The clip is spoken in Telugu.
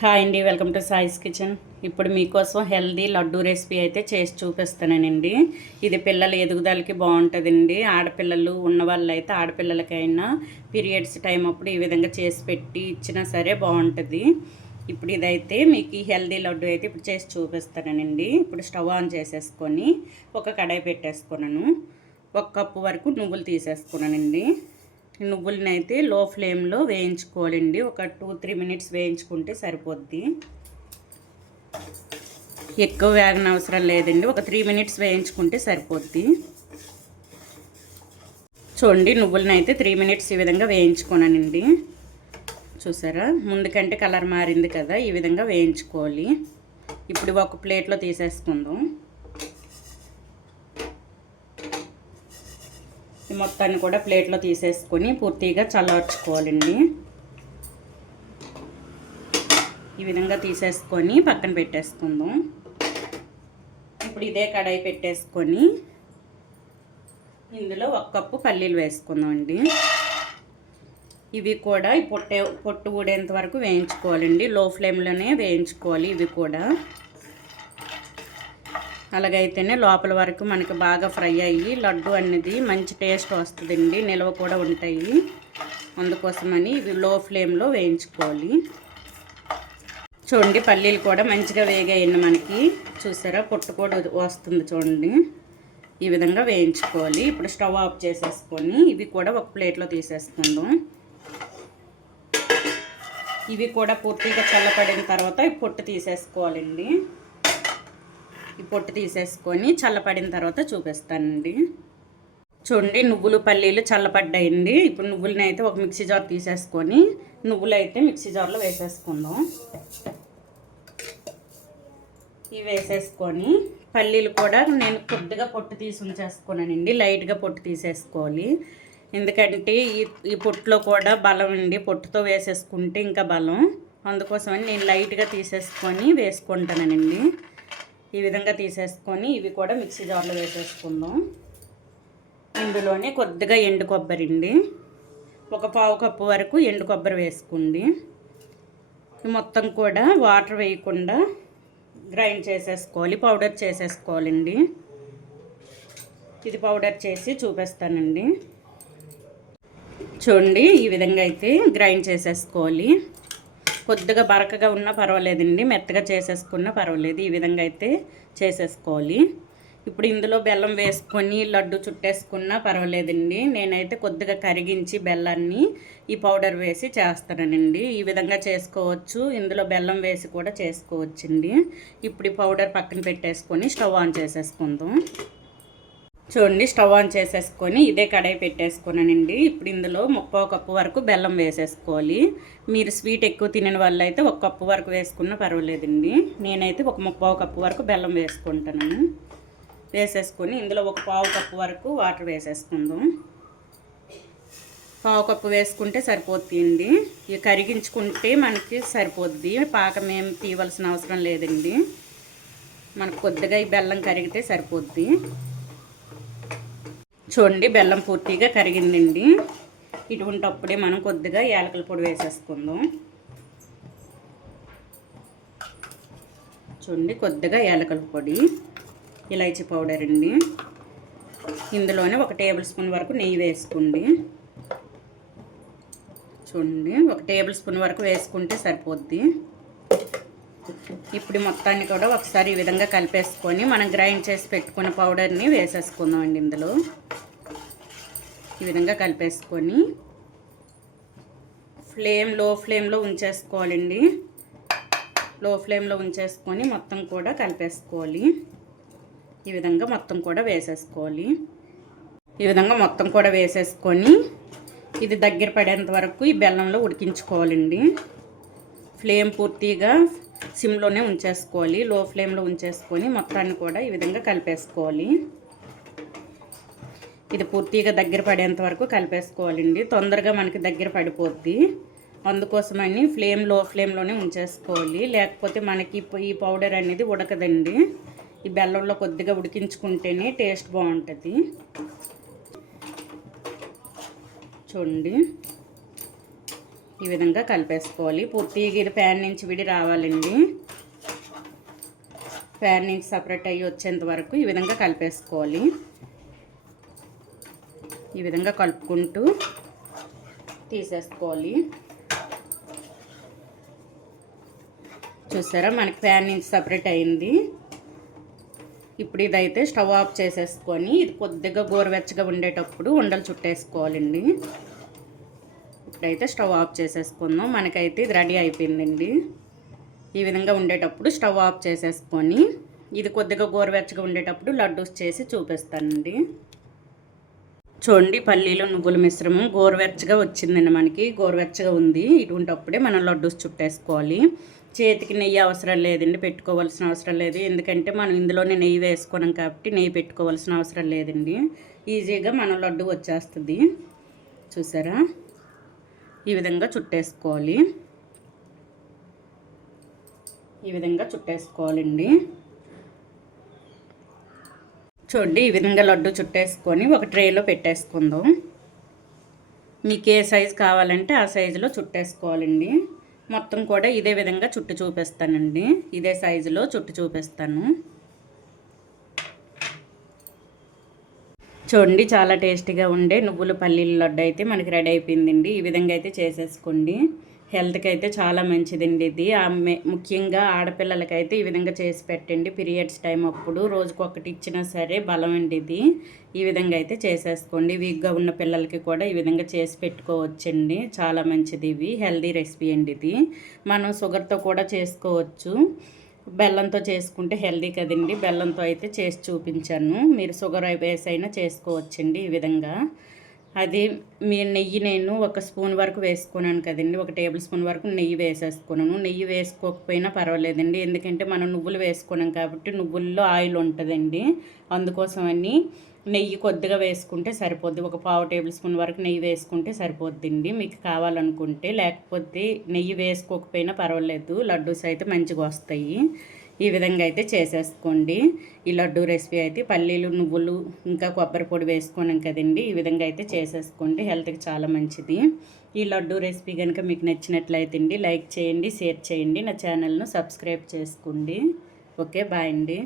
హాయ్ అండి వెల్కమ్ టు సాయిస్ కిచెన్. ఇప్పుడు మీకోసం హెల్దీ లడ్డు రెసిపీ అయితే చేసి చూపిస్తానండి. ఇది పిల్లల ఎదుగుదలకి బాగుంటుందండి. ఆడపిల్లలు ఉన్నవాళ్ళు అయితే ఆడపిల్లలకైనా పీరియడ్స్ టైం అప్పుడు ఈ విధంగా చేసి పెట్టి ఇచ్చినా సరే బాగుంటుంది. ఇప్పుడు ఇదైతే మీకు ఈ హెల్దీ లడ్డు అయితే ఇప్పుడు చేసి చూపిస్తానండి. ఇప్పుడు స్టవ్ ఆన్ చేసేసుకొని ఒక కడాయి పెట్టేసుకున్నాను. ఒక కప్పు వరకు నువ్వులు తీసేసుకున్నానండి. నువ్వులని అయితే లో ఫ్లేమ్లో వేయించుకోవాలండి. ఒక టూ త్రీ మినిట్స్ వేయించుకుంటే సరిపోద్ది. ఎక్కువ వేగన అవసరం లేదండి. ఒక త్రీ మినిట్స్ వేయించుకుంటే సరిపోద్ది. చూడండి నువ్వులని అయితే త్రీ మినిట్స్ ఈ విధంగా వేయించుకోనండి చూసారా? ముందు కంటే కలర్ మారింది కదా ఈ విధంగా వేయించుకోవాలి. ఇప్పుడు ఒక ప్లేట్లో తీసేసుకుందాం. మొత్తాన్ని కూడా ప్లేట్లో తీసేసుకొని పూర్తిగా చల్లార్చుకోవాలండి. ఈ విధంగా తీసేసుకొని పక్కన పెట్టేసుకుందాం. ఇప్పుడు ఇదే కడాయి పెట్టేసుకొని ఇందులో ఒక కప్పు పల్లీలు వేసుకుందాం అండి ఇవి కూడా పొట్టే పొట్టు ఊడేంత వరకు వేయించుకోవాలండి. లో ఫ్లేమ్లోనే వేయించుకోవాలి ఇవి కూడా. అలాగైతేనే లోపల వరకు మనకి బాగా ఫ్రై అయ్యి లడ్డు అనేది మంచి టేస్ట్ వస్తుందండి. నిల్వ కూడా ఉంటాయి. అందుకోసమని ఇవి లో ఫ్లేమ్లో వేయించుకోవాలి. చూడండి పల్లీలు కూడా మంచిగా వేగాయండి మనకి. చూసారా? పొట్టు కూడా వస్తుంది చూడండి. ఈ విధంగా వేయించుకోవాలి. ఇప్పుడు స్టవ్ ఆఫ్ చేసేసుకొని ఇవి కూడా ఒక ప్లేట్లో తీసేసుకుందాం. ఇవి కూడా పూర్తిగా చల్లపడిన తర్వాత పొట్టు తీసేసుకోవాలండి. ఈ పొట్టు తీసేసుకొని చల్లపడిన తర్వాత చూపిస్తానండి. చూడండి నువ్వులు పల్లీలు చల్లపడ్డాయండి. ఇప్పుడు నువ్వులని అయితే ఒక మిక్సీ జార్ తీసేసుకొని నువ్వులు అయితే మిక్సీ జార్లో వేసేసుకుందాం. ఇవి వేసేసుకొని పల్లీలు కూడా నేను కొద్దిగా పొట్టు తీసి ఉంచేసుకున్నానండి. లైట్గా పొట్టు తీసేసుకోవాలి. ఎందుకంటే ఈ ఈ పొట్టులో కూడా బలం అండి. పొట్టుతో వేసేసుకుంటే ఇంకా బలం. అందుకోసమని నేను లైట్గా తీసేసుకొని వేసుకుంటానండి. ఈ విధంగా తీసేసుకొని ఇవి కూడా మిక్సీ జార్లో వేసేసుకుందాం. ఇందులోనే కొద్దిగా ఎండు కొబ్బరి అండి. ఒక పావు కప్పు వరకు ఎండు కొబ్బరి వేసుకోండి. మొత్తం కూడా వాటర్ వేయకుండా గ్రైండ్ చేసేసుకోవాలి పౌడర్ చేసేసుకోవాలండి. ఇది పౌడర్ చేసి చూపిస్తానండి. చూడండి ఈ విధంగా అయితే గ్రైండ్ చేసేసుకోవాలి. కొద్దిగా బరకగా ఉన్నా పర్వాలేదండి. మెత్తగా చేసేసుకున్నా పర్వాలేదు. ఈ విధంగా అయితే చేసేసుకోవాలి. ఇప్పుడు ఇందులో బెల్లం వేసుకొని లడ్డు చుట్టేసుకున్నా పర్వాలేదండి. నేనైతే కొద్దిగా కరిగించి బెల్లాన్ని ఈ పౌడర్ వేసి చేస్తానండి ఈ విధంగా చేసుకోవచ్చు. ఇందులో బెల్లం వేసి కూడా చేసుకోవచ్చండి. ఇప్పుడు ఈ పౌడర్ పక్కన పెట్టేసుకొని స్టవ్ ఆన్ చేసేసుకుందాం. చూడండి స్టవ్ ఆన్ చేసేసుకొని ఇదే కడాయి పెట్టేసుకున్నానండి ఇప్పుడు ఇందులో ముప్పై కప్పు వరకు బెల్లం వేసేసుకోవాలి. మీరు స్వీట్ ఎక్కువ తినని వాళ్ళు అయితే ఒక కప్పు వరకు వేసుకున్నా పర్వాలేదండి. నేనైతే ఒక ముప్పై కప్పు వరకు బెల్లం వేసుకుంటాను. వేసేసుకొని ఇందులో ఒక పావు కప్పు వరకు వాటర్ వేసేసుకుందాం. పావు కప్పు వేసుకుంటే సరిపోతుందండి. ఇవి కరిగించుకుంటే మనకి సరిపోద్ది. పాకం ఏం తీయవలసిన అవసరం లేదండి. మనకు కొద్దిగా ఈ బెల్లం కరిగితే సరిపోద్ది. చూడండి బెల్లం పూర్తిగా కరిగిందండి. ఇటువంటప్పుడే మనం కొద్దిగా యాలకల పొడి వేసేసుకుందాం. చూడండి కొద్దిగా యాలకల పొడి ఇలాచీ పౌడర్ అండి. ఇందులోనే ఒక టేబుల్ స్పూన్ వరకు నెయ్యి వేసుకోండి. చూడండి ఒక టేబుల్ స్పూన్ వరకు వేసుకుంటే సరిపోద్ది. ఇప్పుడు మొత్తాన్ని కూడా ఒకసారి ఈ విధంగా కలిపేసుకొని మనం గ్రైండ్ చేసి పెట్టుకున్న పౌడర్ని వేసేసుకుందాం అండి ఇందులో. ఈ విధంగా కలిపేసుకొని ఫ్లేమ్లో ఫ్లేమ్లో ఉంచేసుకోవాలండి. లో ఫ్లేమ్లో ఉంచేసుకొని మొత్తం కూడా కలిపేసుకోవాలి. ఈ విధంగా మొత్తం కూడా వేసేసుకోవాలి. ఈ విధంగా మొత్తం కూడా వేసేసుకొని ఇది దగ్గర పడేంత వరకు ఈ బెల్లంలో ఉడికించుకోవాలండి. ఫ్లేమ్ పూర్తిగా సిమ్లోనే ఉంచేసుకోవాలి. లో ఫ్లేమ్లో ఉంచేసుకొని మొత్తాన్ని కూడా ఈ విధంగా కలిపేసుకోవాలి. ఇది పూర్తిగా దగ్గర పడేంత వరకు కలిపేసుకోవాలండి. తొందరగా మనకి దగ్గర పడిపోద్ది. అందుకోసమని ఫ్లేమ్లో ఫ్లేమ్లోనే ఉంచేసుకోవాలి. లేకపోతే మనకి ఈ పౌడర్ అనేది ఉడకదండి. ఈ బెల్లంలో కొద్దిగా ఉడికించుకుంటేనే టేస్ట్ బాగుంటుంది. చూడండి. ఈ విధంగా కలిపేసుకోవాలి. పూర్తిగా ఇది ప్యాన్ నుంచి విడి రావాలండి. ప్యాన్ నుంచి సపరేట్ అయ్యి వచ్చేంత వరకు ఈ విధంగా కలిపేసుకోవాలి. ఈ విధంగా కలుపుకుంటూ తీసేసుకోవాలి. చూసారా? మనకి ప్యాన్ నుంచి సపరేట్ అయింది. ఇప్పుడు ఇదైతే స్టవ్ ఆఫ్ చేసేసుకొని ఇది కొద్దిగా గోరువెచ్చగా ఉండేటప్పుడు ఉండలు చుట్టేసుకోవాలండి. ఇప్పుడైతే స్టవ్ ఆఫ్ చేసేసుకుందాం. మనకైతే ఇది రెడీ అయిపోయిందండి. ఈ విధంగా ఉండేటప్పుడు స్టవ్ ఆఫ్ చేసేసుకొని ఇది కొద్దిగా గోరువెచ్చగా ఉండేటప్పుడు లడ్డూస్ చేసి చూపిస్తానండి. చూడండి పల్లీలు నువ్వుల మిశ్రమం గోరువెచ్చగా వచ్చిందండి మనకి. గోరువెచ్చగా ఉంది. ఇటువంటి అప్పుడే మనం లడ్డూస్ చుట్టేసుకోవాలి. చేతికి నెయ్యి అవసరం లేదండి పెట్టుకోవాల్సిన అవసరం లేదు. ఎందుకంటే మనం ఇందులోనే నెయ్యి వేసుకున్నాం కాబట్టి నెయ్యి పెట్టుకోవాల్సిన అవసరం లేదండి. ఈజీగా మన లడ్డు వచ్చేస్తుంది. చూసారా? ఈ విధంగా చుట్టేసుకోవాలి. ఈ విధంగా చుట్టేసుకోవాలండి. చూడండి ఈ విధంగా లడ్డు చుట్టేసుకొని ఒక ట్రేలో పెట్టేసుకుందాం. మీకు ఏ సైజు కావాలంటే ఆ సైజులో చుట్టేసుకోవాలండి. మొత్తం కూడా ఇదే విధంగా చుట్టు చూపిస్తానండి. ఇదే సైజులో చుట్టు చూపిస్తాను. చూడండి చాలా టేస్టీగా ఉండే నువ్వుల పల్లీల లడ్డు అయితే మనకి రెడీ అయిపోయిందండి. ఈ విధంగా అయితే చేసేసుకోండి. హెల్త్కి అయితే చాలా మంచిదండి ఇది. ముఖ్యంగా ఆడపిల్లలకైతే ఈ విధంగా చేసి పెట్టండి. పీరియడ్స్ టైం అప్పుడు రోజుకొకటి ఇచ్చినా సరే బలం అండి ఇది. ఈ విధంగా అయితే చేసేసుకోండి. వీక్గా ఉన్న పిల్లలకి కూడా ఈ విధంగా చేసి పెట్టుకోవచ్చండి. చాలా మంచిది ఇవి. హెల్దీ రెసిపీ అండి ఇది. మనం షుగర్తో కూడా చేసుకోవచ్చు. బెల్లంతో చేసుకుంటే హెల్దీ కదండి. బెల్లంతో అయితే చేసి చూపించాను. మీరు షుగర్ వేసైనా అయినా చేసుకోవచ్చండి ఈ విధంగా. అది మీ నెయ్యి నేను ఒక స్పూన్ వరకు వేసుకున్నాను కదండి. ఒక టేబుల్ స్పూన్ వరకు నెయ్యి వేసేసుకున్నాను. నెయ్యి వేసుకోకపోయినా పర్వాలేదండి. ఎందుకంటే మనం నువ్వులు వేసుకున్నాం కాబట్టి నువ్వుల్లో ఆయిల్ ఉంటుందండి. అందుకోసమని నెయ్యి కొద్దిగా వేసుకుంటే సరిపోద్ది. ఒక పావు టేబుల్ స్పూన్ వరకు నెయ్యి వేసుకుంటే సరిపోద్దండి. మీకు కావాలనుకుంటే లేకపోతే నెయ్యి వేసుకోకపోయినా పర్వాలేదు. లడ్డూస్ అయితే మంచిగా వస్తాయి. ఈ విధంగా అయితే చేసేసుకోండి. ఈ లడ్డు రెసిపీ అయితే పల్లీలు నువ్వులు ఇంకా కొబ్బరి పొడి వేసుకున్నాం కదండి. ఈ విధంగా అయితే చేసేసుకోండి. హెల్త్కి చాలా మంచిది. ఈ లడ్డు రెసిపీ కనుక మీకు నచ్చినట్లయితే అండి లైక్ చేయండి షేర్ చేయండి. నా ఛానల్ను సబ్స్క్రైబ్ చేసుకోండి. ఓకే బాయ్ అండి.